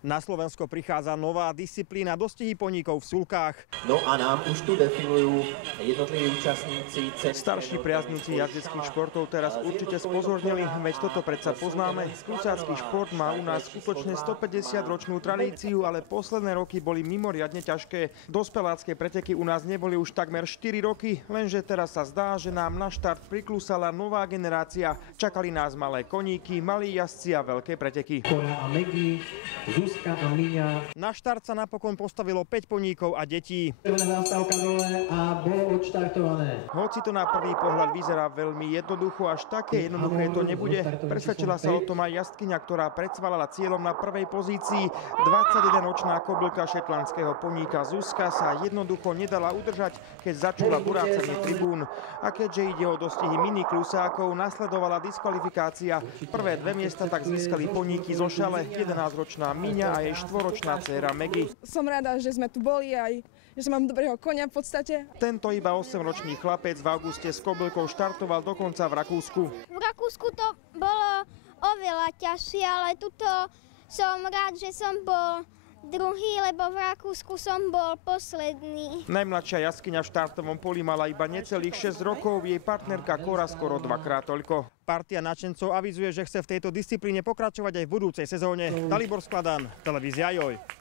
Na Slovensko prichádza nová disciplína dostihy poníkov v sulkách. No a nám už tu definujú jednotliví účastníci. Starší priaznici jazdeckých športov teraz určite spozornili, veď toto predsa poznáme. Klusácky šport má u nás skutočne 150-ročnú tradíciu, ale posledné roky boli mimoriadne ťažké. Dospelácké preteky u nás neboli už takmer 4 roky, lenže teraz sa zdá, že nám na štart priklusala nová generácia. Čakali nás malé koníky, malí jazdci a veľké preteky. Kora a Megy, Zuzka a Miňa. Na štart sa napokon postavilo 5 poníkov a detí. Zastávka dole a bolo odštartované. Hoci to na prvý pohľad vyzerá veľmi jednoducho, až také jednoduché to nebude. Presvedčila sa o tom aj jazdkyňa, ktorá predsvalala cieľom na prvej pozícii. 21-ročná kobylka šetlandského poníka Zuzka sa jednoducho nedala udržať, keď začula burácanie tribún. A keďže ide o dostihy mini klusákov, nasledovala diskvalifikácia. Prvé 2 miesta tak získali poníky zo Šale, 11-ročná Miňa a jej 4-ročná dcéra Megy. Som rada, že sme tu boli aj že mám dobrého konia v podstate. Tento iba 8-ročný chlapec v auguste s kobylkou štartoval dokonca v Rakúsku. V Rakúsku to bolo oveľa ťažšie, ale tuto som rád, že som bol druhý, lebo v Rakúsku som bol posledný. Najmladšia jazdkyňa v štartovom poli mala iba necelých 6 rokov, jej partnerka Kora skoro 2-krát toľko. Partia nadšencov avizuje, že chce v tejto disciplíne pokračovať aj v budúcej sezóne. Dalibor Skladán, televízia Joj.